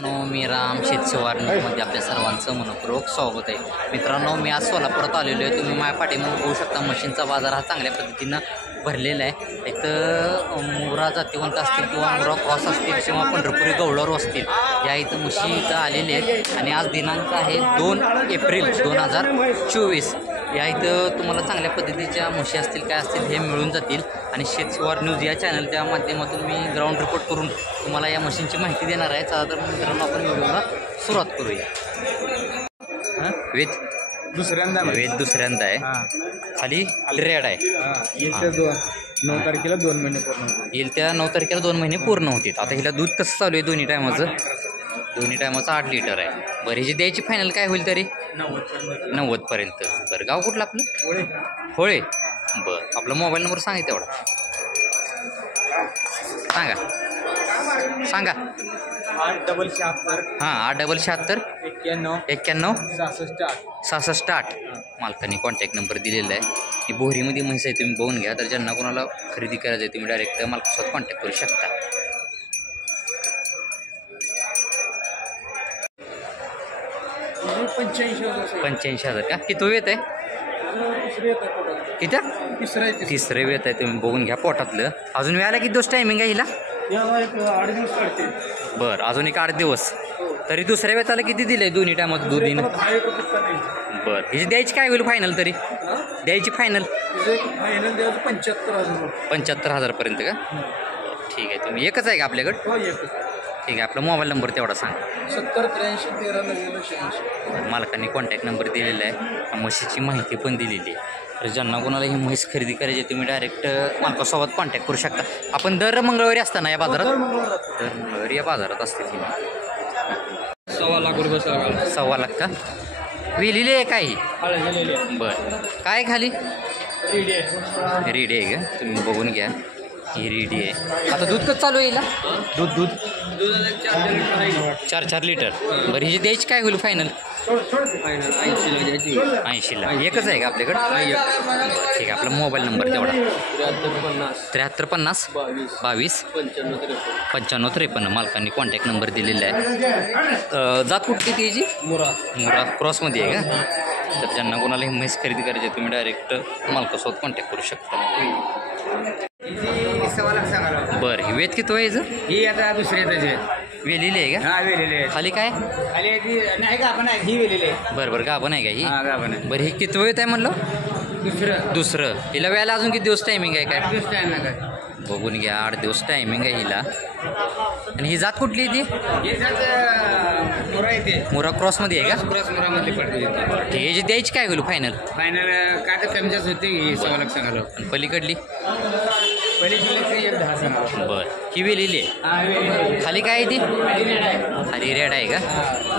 मी राम शेतसवारमध्ये आपल्या सर्वांचं मनपूर्वक स्वागत आहे. मित्रांनो, मी आज सोलापुरात आलेलो आहे. तुम्ही माझ्या पाठीमागे बघू शकता मशीनचा बाजार हा चांगल्या पद्धतीनं भरलेला आहे. एक तर मुरा जातीवंत असतील किंवा मुरा क्रॉस असतील किंवा पंढरपुरी गवळारू असतील, या इथं म्हशी इथं आलेले आहेत. आणि आज दिनांक आहे 2 एप्रिल 2024. या इथं तुम्हाला चांगल्या पद्धतीच्या म्हशी असतील काय असतील हे मिळून जातील. आणि शेतसवार न्यूज या चॅनलच्या माध्यमातून मी ग्राउंड रिपोर्ट करून तुम्हाला या मशीनची माहिती देणार आहे. चला तर मित्रांनो, आपण व्हिडिओला सुरुवात करूया. वेद दुसऱ्यांदा आहे. खाली रेड आहे. येत्या 9 तारखेला 2 महिने पूर्ण होतील. येईल त्या 9 तारखेला 2 महिने पूर्ण होतील. आता हिला दूध कसं चालू आहे? दोन्ही टायमाचं 8 लिटर आहे. बरं, हिची द्यायची फायनल काय होईल तरी? 90 पर्यंत. बरं, गाव कुठलं आपलं? होळे. बरं, आपला मोबाईल नंबर सांगा तेवढा. सांगा 876 हां 876 91 66 8. मालकाने कॉन्टॅक्ट नंबर दिलेला आहे. ही बोहरीमध्ये म्हैस आहे, तुम्ही बघून घ्या. तर ज्यांना कोणाला खरेदी करायचं आहे तुम्ही डायरेक्ट मालकासोबत कॉन्टॅक्ट करू शकता. 85,000 का? किती वेत आहे? किती? तिसरं वेत आहे. तुम्ही बघून घ्या पोटातलं. अजून वेळाला किती दिवस टायमिंग आहे हिला? बरं, अजून एक 8 दिवस. तरी दुसऱ्या वेताला किती दिलं आहे दोन्ही टायमात दुधीनं? बरं, हिची द्यायची काय होईल फायनल तरी? द्यायची फायनल 75,000 पर्यंत का? ठीक आहे. तुम्ही एकच आहे का आपल्याकडं? ठीक आहे. आपला मोबाईल नंबर तेवढा सांगा. 70 83 13 99 मालकांनी कॉन्टॅक्ट नंबर दिलेला आहे. म्हशीची माहिती पण दिलेली आहे. तर ज्यांना कोणाला ही म्हैस खरेदी करायची तुम्ही डायरेक्ट मालकासोबत कॉन्टॅक्ट करू शकता. आपण दर मंगळवारी असताना या बाजारात? दर मंगळवारी या बाजारात असते ती. 1.25 लाख रुपये 1.25 लाख का? विलेली आहे काही? बरं, काय खाली रेडी आहे का? तुम्ही बघून घ्या. ही रेडी आहे. आता दूध कसं चालू आहे हिला? दूध 4 लिटर. बरं, हिची द्यायची काय होईल फायनल? 80ला. एकच आहे का आपल्याकडं? ठीक आहे. आपला मोबाईल नंबर तेवढा. 73 50 22 95 53. मालकांनी कॉन्टॅक्ट नंबर दिलेला आहे. जात कुठली ती याची? मुरा क्रॉसमध्ये आहे का? तर ज्यांना कोणाला ही म्हैस खरेदी करायची तुम्ही डायरेक्ट मालकासोबत कॉन्टॅक्ट करू शकता. बरं, ही वेत किती व्हायचं? ही आता दुसरी त्याचे वेलेली आहे का? हा वेलेली आहे. खाली काय? खाली नाही का आपण ही वेलेली आहे. बरं गाभण आहे का ही? हा गाभण आहे. बरं, ही किती वेळ आहे म्हणलं? दुसरं. हिला वेळेला अजून किती दिवस टायमिंग आहे काय? 8 दिवस टाइम आहे काय? बघून घ्या. 8 दिवस टायमिंग आहे हिला. आणि ही जात कुठली ती? हे जात मुरा येते. मुरा क्रॉसमध्ये आहे का? क्रॉस मुरामध्ये पडते. ठीक आहे. याची द्यायची काय होईल फायनल? फायनल काय तर कमी जास्त होते की 1.25 लाख सांगालो. आणि पलीकडली? पलीकडे 1.10 सांगालो. बरं, ही वेलेली आहे. खाली काय आहे ती? खाली रेड आहे का?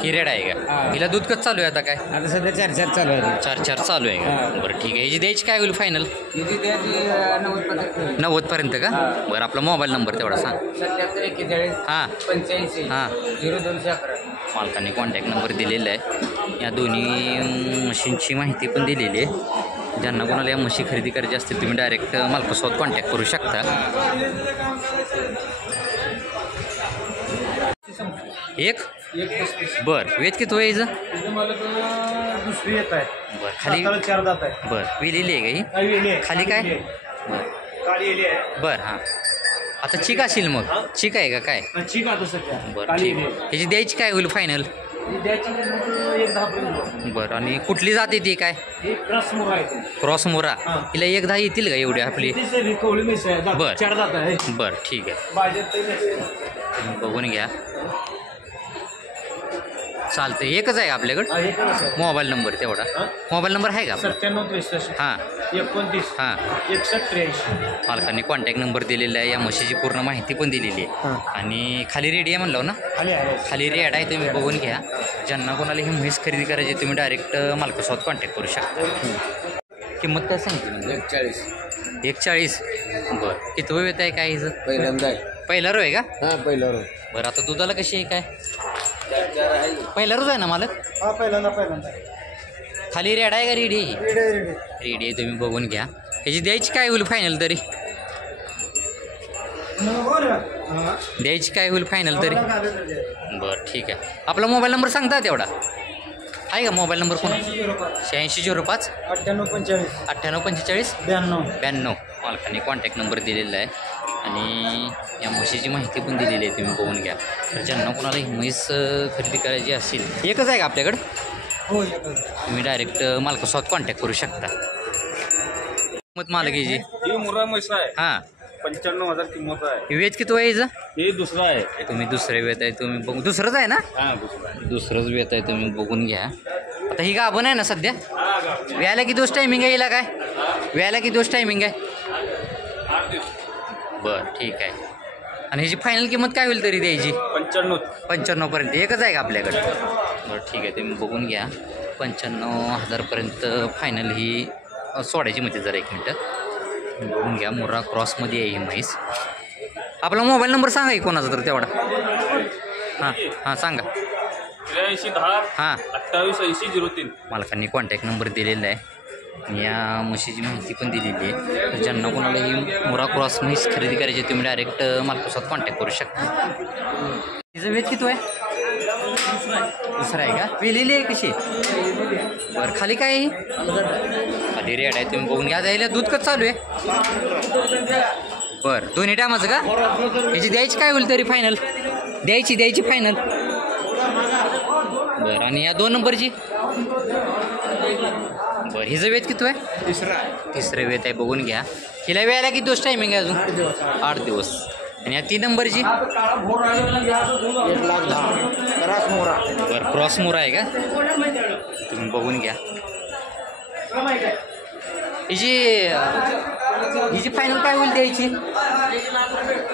ही रेड आहे का? हिला दूध कसं चालू आहे आता काय? आता सध्या 4 चालू आहे. 4 चालू आहे का? बरं, ठीक आहे. याची द्यायची काय होईल फायनल? 90 पर्यंत का? बरं, आपला मोबाईल नंबर तेवढा सांग. 77 41 हां 85 हां. 0211. मालकाने कॉन्टॅक्ट नंबर दिलेला आहे. या दोन्ही मशीनची माहिती पण दिलेली आहे. ज्यांना कोणाला या म्हशी खरेदी करायची असतील तुम्ही डायरेक्ट मालकासोबत कॉन्टॅक्ट करू शकता. एक बरं, वेत किती व्हायचं? दुसरी येत आहे. बरं, खाली 4 दात आहे. बरं, विलेली आहे का ही? खाली काय? बरं बरं. हां, आता चिक असेल मग? चिक आहे का काय? ठीक आहे सध्या. बरं, ठीक. ह्याची द्यायची काय होईल फायनल? बरं, आणि कुठली जाते ती काय? क्रॉस मुरा. हिला 1.10 येतील का एवढी आपली? बरं 4 दात आहे. बरं, ठीक आहे. बघून घ्या. चालतं. एकच आहे आपल्याकडं? मोबाईल नंबर तेवढा. मोबाईल नंबर आहे का? 97 63 हां 29 हां. 61 83. मालकांनी कॉन्टॅक्ट नंबर दिलेला आहे. या म्हशीची पूर्ण माहिती पण दिलेली आहे. आणि खाली रेडी आहे म्हणलं ना? खाली रेड आहे. तुम्ही बघून घ्या. ज्यांना कोणाला ही म्हैस खरेदी करायची तुम्ही डायरेक्ट मालकासोबत कॉन्टॅक्ट करू शकता. किंमत काय सांगितली? 140. बरं, किती वेळ येत आहे काय हिचं? पहिल्यांदा आहे. पहिला रो आहे का? हां पहिला रो. बरं, आता दुधाला कशी आहे काय? पहिला रोज आहे ना मालक? हा पहिल्यांदा. खाली रेड आहे का रेडी आहे? रेडी आहे. तुम्ही बघून घ्या. ह्याची द्यायची काय होईल फायनल तरी? द्यायची काय होईल फायनल तरी? बरं ठीक आहे. आपला मोबाईल नंबर सांगता तेवढा आहे का? मोबाईल नंबर कोण? 8605 9845 9845 92 मालकाने कॉन्टॅक्ट नंबर दिलेला आहे आणि या म्हशीची माहिती पण दिलेली आहे, तुम्ही बघून घ्या. तर ज्यांना कोणाला ही म्हैस खरेदी करायची असेल, एकच आहे का आपल्याकडं? हो. तुम्ही डायरेक्ट मालकासोबत कॉन्टॅक्ट करू शकता. किंमत मालकीची ही मुर्रा म्हैस आहे, हां 95,000 किंमत आहे. वेज किती आहे याचं? हे दुसरा आहे. तुम्ही दुसरे वेत आहे, तुम्ही बघू. दुसरंच आहे ना? हा दुसरा आहे. दुसरंच वेत आहे, तुम्ही बघून घ्या. आता ही गाभण आहे ना सध्या? व्यायला किती दिवस टायमिंग आहे हिला? काय व्यायला किती दिवस टायमिंग आहे? बरं ठीक आहे. आणि ह्याची फायनल किंमत काय होईल तरी द्यायची? 95,000पर्यंत. एकच आहे का आपल्याकडे? बरं ठीक आहे, तुम्ही बघून घ्या. 95,000पर्यंत फायनल ही सोडायची म्हणजे. जरा एक मिनटं बघून घ्या. मुर्रा क्रॉसमध्ये आहे ही म्हैस. आपला मोबाईल नंबर सांगा की कोणाचा तर तेवढा. हां सांगा. 8310 हां 2880 मालकांनी कॉन्टॅक्ट नंबर दिलेला आहे. या म्हशीची माहिती पण दिलेली आहे. ज्यांना कोणाला ही मुर्रा क्रॉस म्हैस खरेदी करायची, तुम्ही डायरेक्ट मालकासोबत कॉन्टॅक्ट करू शकता. तिचं वेट किती आहे? दुसरा आहे का? वेलेली आहे कशी? बरं खाली काय आहे? खाली रेड आहे, तुम्ही बघून घ्या. जायला दूध कसं चालू आहे? बरं दोन्ही टायमाचं का? ह्याची द्यायची काय होईल तरी फायनल? द्यायची फायनल. बरं आणि या 2 नंबरची? बरं हिचं वेत किती आहे? तिसरं वेत आहे, बघून घ्या. हिला वेळेला किती दिवस टायमिंग आहे अजून? 8 दिवस. आणि या 3 नंबरची? बरं क्रॉस मोरा आहे का? तुम्ही बघून घ्या. हिची फायनल काय होईल द्यायची?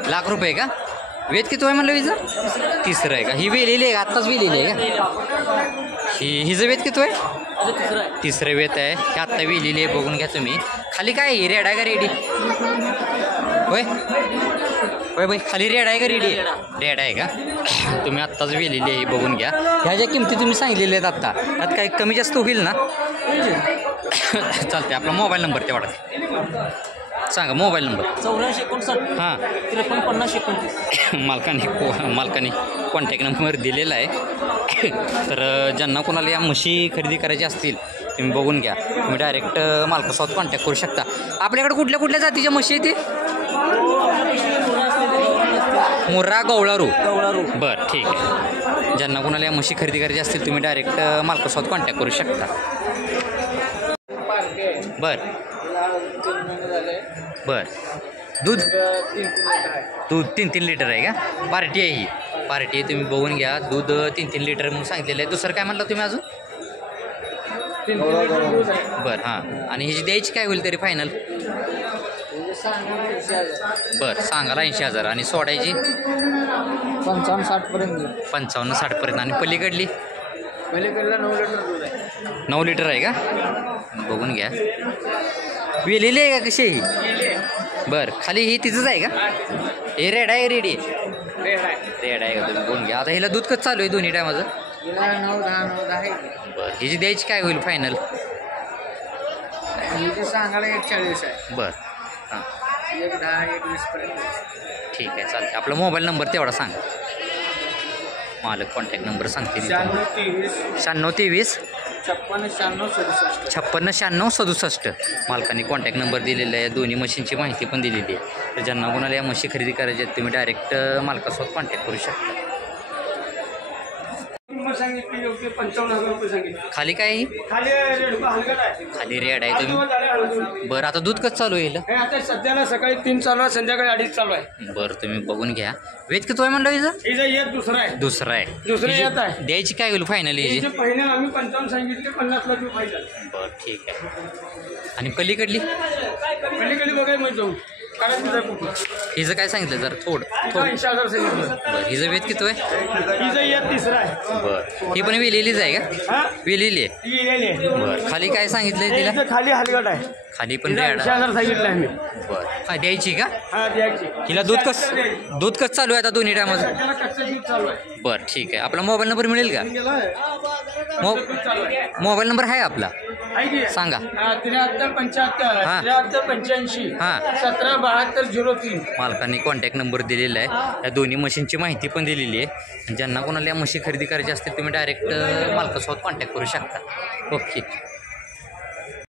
₹1,00,000 का? वेत किती आहे म्हणलं हिचं? तिसरं आहे का? ही वेलेली आहे का? आत्ताच वेलेली आहे का? हिचं वेत किती आहे? तिसरं वेत आहे. हे आत्ता वेलेली आहे, बघून घ्या तुम्ही. खाली काय आहे? रेड आहे का रेडी? होय बाई खाली रेड आहे का रेडी? रेड आहे का? तुम्ही आत्ताच वेलेली आहे, बघून घ्या. ह्या ज्या किमती तुम्ही सांगितलेल्या आहेत आत्ता, त्यात काही कमी जास्त होईल ना? चालते. आपला मोबाईल नंबर तेवढा सांगा. मोबाईल नंबर 8459 हां 5350 मालकाने कॉन्टॅक्ट नंबर दिलेला आहे. तर ज्यांना कोणाला या म्हशी खरेदी करायची असतील, तुम्ही बघून घ्या. तुम्ही डायरेक्ट मालकासोबत कॉन्टॅक्ट करू शकता. आपल्याकडे कुठल्या कुठल्या जातीच्या म्हशी आहेत? मुर्रा गवळारू. बरं ठीक आहे. ज्यांना कोणाला या म्हशी खरेदी करायची असतील, तुम्ही डायरेक्ट मालकासोबत कॉन्टॅक्ट करू शकता. बरं दूध 3 लिटर आहे का? पार्टी आहे ही. पार्टी आहे, तुम्ही बघून घ्या. दूध 3 लिटर म्हणून सांगितलेलं आहे. दुसरं काय म्हणलं तुम्ही अजून? बरं हां. आणि हिची द्यायची काय होईल तरी फायनल? बरं सांगायला 80,000. आणि सोडायची 55-60पर्यंत. 55-60पर्यंत. आणि पलीकडली? 9 लिटर आहे का? बघून घ्या. वेलेली आहे का कशी आहे ही? बरं खाली ही तिचंच आहे का? हे रेड आहे रेडी? रेड आहे का? तुम्ही बघून घ्या. आता हिला दूध कसं चालू आहे दोन्ही टायमाचं? 9-10 आहे. बरं हिची द्यायची काय होईल फायनल? सांगायला 41 आहे. बरं हां 1-10-21पर्यंत. ठीक आहे चालते. आपला मोबाईल नंबर तेवढा सांगा. मालक कॉन्टॅक्ट नंबर सांगतील. 9623 569667. मालकाने कॉन्टॅक्ट नंबर दिलेला आहे. दोन्ही मशीनची माहिती पण दिलेली आहे. तर ज्यांना कोणाला या मशीन खरेदी करायची आहेत, तुम्ही डायरेक्ट मालकासोबत कॉन्टॅक्ट करू शकता. सांगितली 55,000 रुपये सांगितले. खाली काय आहे? खाली रेड आहे. तुम्ही बरं आता दूध कसं चालू येईल? आता सध्याला सकाळी 3 चालू आहे, संध्याकाळी 2.5 चालू आहे. बरं तुम्ही बघून घ्या. वेज किती आहे म्हणलं हिचं? हिचा येत दुसरा आहे. दुसरा आहे. दुसरं हिची येत आहे. द्यायची काय होईल फायनल हिची? हिचे पहिने आम्ही 55 सांगितले, 50 लाख रुपये पाहिजे. बरं ठीक आहे. आणि पलीकडली? पलीकडे बघाय मग जाऊ कारण तिचा कुठं हिचं काय सांगितलं जर थोडं 80,000 सांगितलं. बरं हिचं वेत किती आहे? हिचा येत तिसरा आहे. बरं ही पण वेलेलीच आहे का? हा वेलेली आहे. ती गेलेली आहे. बरं खाली काय सांगितलंय तिला? हिचं खाली हलगट आहे. खाली पण हिला रेड. 80,000 सांगितलं आम्ही. बरं हा द्यायची का? हा द्यायची. हिला दूध कसं चालू आहे आता दोन्ही टायमाचं? त्याला कच्चं दूध चालू आहे. बरं ठीक आहे. आपला मोबाईल नंबर मिळेल का? गेला आहे. मो दूध चालू आहे. मोबाईल नंबर आहे आपला? आहे की सांगा 7375 हा. 7385 हा. 177203. मालकांनी कॉन्टॅक्ट नंबर दिलेला आहे. या दोन्ही मशीनची माहिती पण दिलेली आहे. ज्यांना कोणाला या मशीन खरेदी करायची असतील तुम्ही डायरेक्ट मालकासोबत कॉन्टॅक्ट करू शकता. ओके.